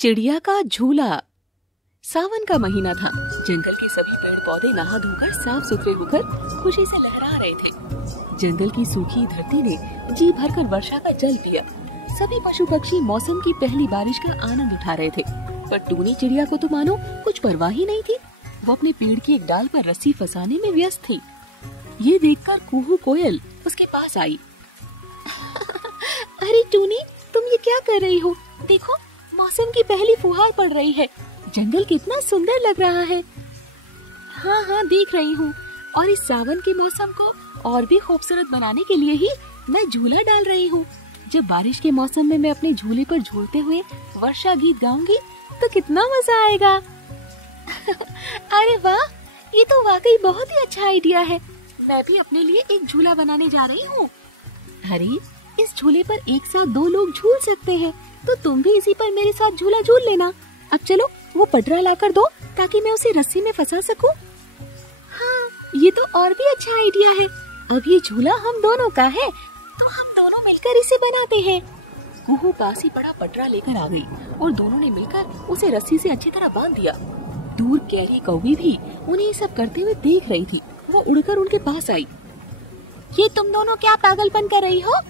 चिड़िया का झूला। सावन का महीना था। जंगल के सभी पेड़ पौधे नहा धोकर साफ सुथरे होकर खुशी से लहरा रहे थे। जंगल की सूखी धरती ने जी भरकर वर्षा का जल पिया। सभी पशु पक्षी मौसम की पहली बारिश का आनंद उठा रहे थे, पर टूनी चिड़िया को तो मानो कुछ परवाह ही नहीं थी। वो अपने पेड़ की एक डाल पर रस्सी फंसाने में व्यस्त थी। ये देखकर कुहू कोयल उसके पास आई। अरे टूनी, तुम ये क्या कर रही हो? देखो, मौसम की पहली फुहार पड़ रही है। जंगल कितना सुंदर लग रहा है। हाँ हाँ, देख रही हूँ। और इस सावन के मौसम को और भी खूबसूरत बनाने के लिए ही मैं झूला डाल रही हूँ। जब बारिश के मौसम में मैं अपने झूले पर झूलते हुए वर्षा गीत गाऊंगी तो कितना मजा आएगा। अरे वाह, ये तो वाकई बहुत ही अच्छा आइडिया है। मैं भी अपने लिए एक झूला बनाने जा रही हूँ। अरे, इस झूले पर एक साथ 2 लोग झूल सकते हैं, तो तुम भी इसी पर मेरे साथ झूला झूल लेना। अब चलो, वो पटरा लाकर दो ताकि मैं उसे रस्सी में फंसा सकूं। हाँ, ये तो और भी अच्छा आइडिया है। अब ये झूला हम दोनों का है, तो हम दोनों मिलकर इसे बनाते हैं। कुहू पास ही बड़ा पटरा लेकर आ गई और दोनों ने मिलकर उसे रस्सी से अच्छी तरह बांध दिया। दूर कैरी कौवी भी उन्हें ये सब करते हुए देख रही थी। वो उड़कर उनके पास आई। ये तुम दोनों क्या पागलपन कर रही हो?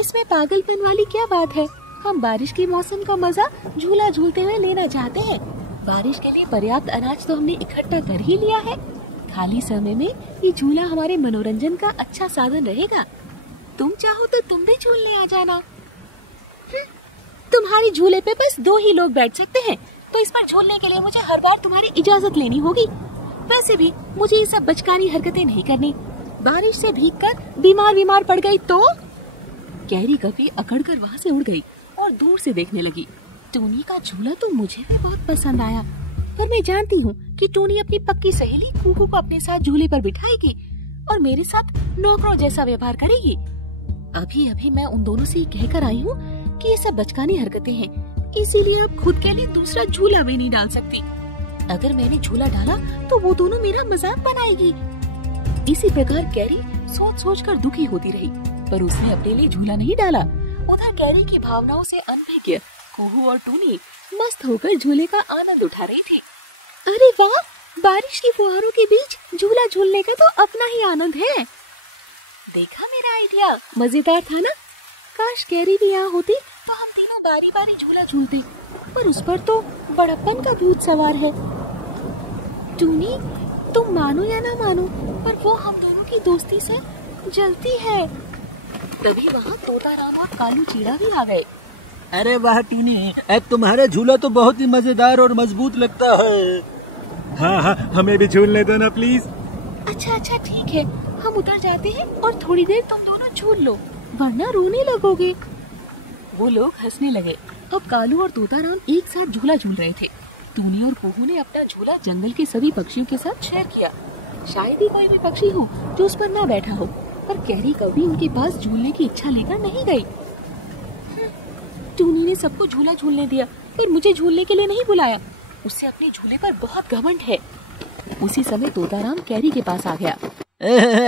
इसमें पागलपन वाली क्या बात है? हम बारिश के मौसम का मजा झूला झूलते हुए लेना चाहते हैं। बारिश के लिए पर्याप्त अनाज तो हमने इकट्ठा कर ही लिया है। खाली समय में ये झूला हमारे मनोरंजन का अच्छा साधन रहेगा। तुम चाहो तो तुम भी झूलने आ जाना। तुम्हारी झूले पे बस 2 ही लोग बैठ सकते हैं, तो इस पर झूलने के लिए मुझे हर बार तुम्हारी इजाजत लेनी होगी। वैसे भी मुझे ये सब बचकानी हरकतें नहीं करनी। बारिश से भीगकर बीमार पड़ गई तो? कैरी कभी अकड़कर वहाँ से उड़ गई और दूर से देखने लगी। टूनी का झूला तो मुझे भी बहुत पसंद आया, पर मैं जानती हूँ कि टूनी अपनी पक्की सहेली कुकू को अपने साथ झूले पर बिठाएगी और मेरे साथ नौकरों जैसा व्यवहार करेगी। अभी मैं उन दोनों से कहकर आई हूँ कि ये सब बचकानी हरकतें हैं, इसीलिए अब खुद के लिए दूसरा झूला भी नहीं डाल सकती। अगर मैंने झूला डाला तो वो दोनों मेरा मजाक बनाएगी। इसी प्रकार कैरी सोच कर दुखी होती रही, पर उसने अपने लिए झूला नहीं डाला। उधर कैरी की भावनाओं से अनभिज्ञ कुहू और टूनी मस्त होकर झूले का आनंद उठा रही थी। अरे वाह, बारिश की फुहारों के बीच झूला झूलने का तो अपना ही आनंद है। देखा मेरा आइडिया मजेदार था ना? काश कैरी भी यहाँ होती तो हम तीनों बारी बारी झूला झूलते, पर उस पर तो बड़प्पन का भूत सवार है। टूनी, तुम मानो या ना मानो, पर वो हम दोनों की दोस्ती से जलती है। तभी वहाँ तोताराम और कालू चीड़ा भी आ गए। अरे वाह टूनी, अब तुम्हारा झूला तो बहुत ही मजेदार और मजबूत लगता है। हाँ, हमें भी झूलने दो ना प्लीज। अच्छा ठीक है, हम उतर जाते हैं और थोड़ी देर तुम दोनों झूल लो, वरना रोने लगोगे। वो लोग हंसने लगे। अब कालू और तोताराम एक साथ झूला झूल रहे थे। टूनी और कुहू ने अपना झूला जंगल के सभी पक्षियों के साथ शेयर किया। शायद ही कोई भी पक्षी हो जो उस पर ना बैठा हो, पर कैरी कभी उनके पास झूलने की इच्छा लेकर नहीं गई। टूनी ने सबको झूला झूलने दिया, पर मुझे झूलने के लिए नहीं बुलाया। उससे अपने झूले पर बहुत घमंड है। उसी समय तोताराम कैरी के पास आ गया।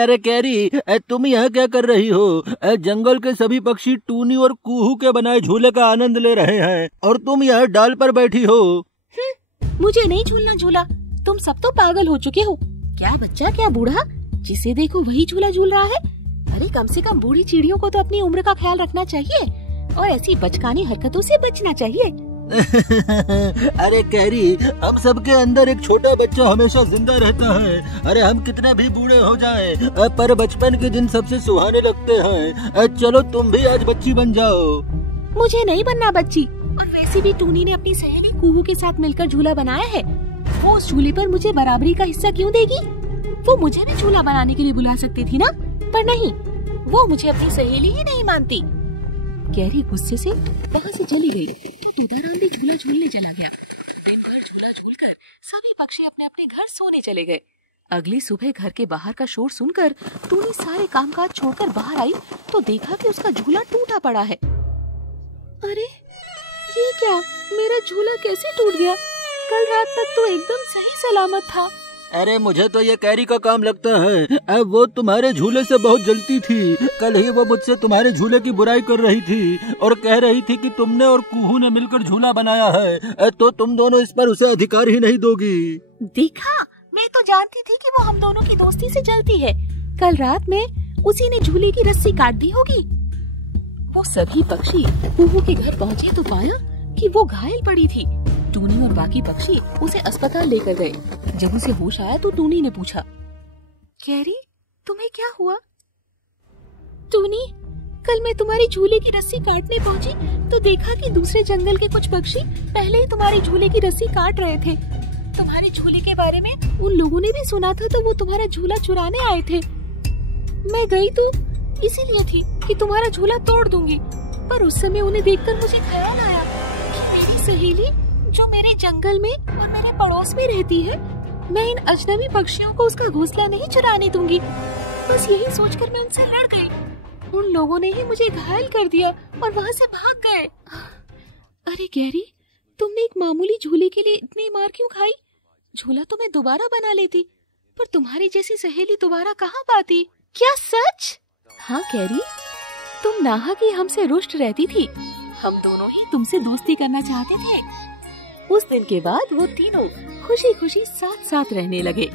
अरे कैरी, तुम यहाँ क्या कर रही हो? जंगल के सभी पक्षी टूनी और कुहू के बनाए झूले का आनंद ले रहे हैं और तुम यहाँ डाल पर बैठी हो। मुझे नहीं झूलना झूला। तुम सब तो पागल हो चुके हो। क्या बच्चा क्या बूढ़ा, जिसे देखो वही झूला झूल रहा है। अरे कम से कम बूढ़ी चिड़ियों को तो अपनी उम्र का ख्याल रखना चाहिए और ऐसी बचकानी हरकतों से बचना चाहिए। अरे कैरी, हम सबके अंदर एक छोटा बच्चा हमेशा जिंदा रहता है। अरे हम कितने भी बूढ़े हो जाएं, पर बचपन के दिन सबसे सुहाने लगते हैं। चलो तुम भी आज बच्ची बन जाओ। मुझे नहीं बनना बच्ची। और वैसे भी टूनी ने अपनी सहेली कुहू के साथ मिलकर झूला बनाया है। वो उस झूले पर मुझे बराबरी का हिस्सा क्यों देगी? वो मुझे भी झूला बनाने के लिए बुला सकती थी ना, पर नहीं, वो मुझे अपनी सहेली ही नहीं मानती। कैरी गुस्से से वहाँ से चली गई। तोताराम भी झूला झूलने चला गया। दिन भर झूला झूलकर सभी पक्षी अपने अपने घर सोने चले गए। अगली सुबह घर के बाहर का शोर सुनकर टूनी सारे कामकाज छोड़कर बाहर आई तो देखा कि उसका झूला टूटा पड़ा है। अरे ये क्या, मेरा झूला कैसे टूट गया? कल रात तक तो एकदम सही सलामत था। अरे मुझे तो ये कैरी का काम लगता है। अब वो तुम्हारे झूले से बहुत जलती थी। कल ही वो मुझसे तुम्हारे झूले की बुराई कर रही थी और कह रही थी कि तुमने और कुहू ने मिलकर झूला बनाया है, तो तुम दोनों इस पर उसे अधिकार ही नहीं दोगी। देखा, मैं तो जानती थी कि वो हम दोनों की दोस्ती से जलती है। कल रात में उसी ने झूले की रस्सी काट दी होगी। वो सभी पक्षी कुहू के घर पहुँचे तो पाया कि वो घायल पड़ी थी। टूनी और बाकी पक्षी उसे अस्पताल लेकर गए। जब उसे होश आया तो टूनी ने पूछा, कैरी तुम्हें क्या हुआ? टूनी, कल मैं तुम्हारी झूले की रस्सी काटने पहुंची तो देखा कि दूसरे जंगल के कुछ पक्षी पहले ही तुम्हारी झूले की रस्सी काट रहे थे। तुम्हारे झूले के बारे में उन लोगों ने भी सुना था तो वो तुम्हारा झूला चुराने आए थे। मैं गई तो इसीलिए थी कि तुम्हारा झूला तोड़ दूंगी, पर उस समय उन्हें देखकर मुझे ख्याल आया कि मेरी सहेली जो मेरे जंगल में और मेरे पड़ोस में रहती है, मैं इन अजनबी पक्षियों को उसका घोंसला नहीं चुराने दूंगी। बस यही सोचकर मैं उनसे लड़ गई। उन लोगों ने ही मुझे घायल कर दिया और वहाँ से भाग गए। अरे गैरी, तुमने एक मामूली झूले के लिए इतनी मार क्यों खाई? झूला तो मैं दोबारा बना लेती, पर तुम्हारी जैसी सहेली दोबारा कहाँ पाती? क्या सच? हाँ गैरी, तुम नाहक ही हमसे रुष्ट रहती थी। हम दोनों ही तुमसे दोस्ती करना चाहते थे। उस दिन के बाद वो तीनों खुशी खुशी साथ साथ रहने लगे।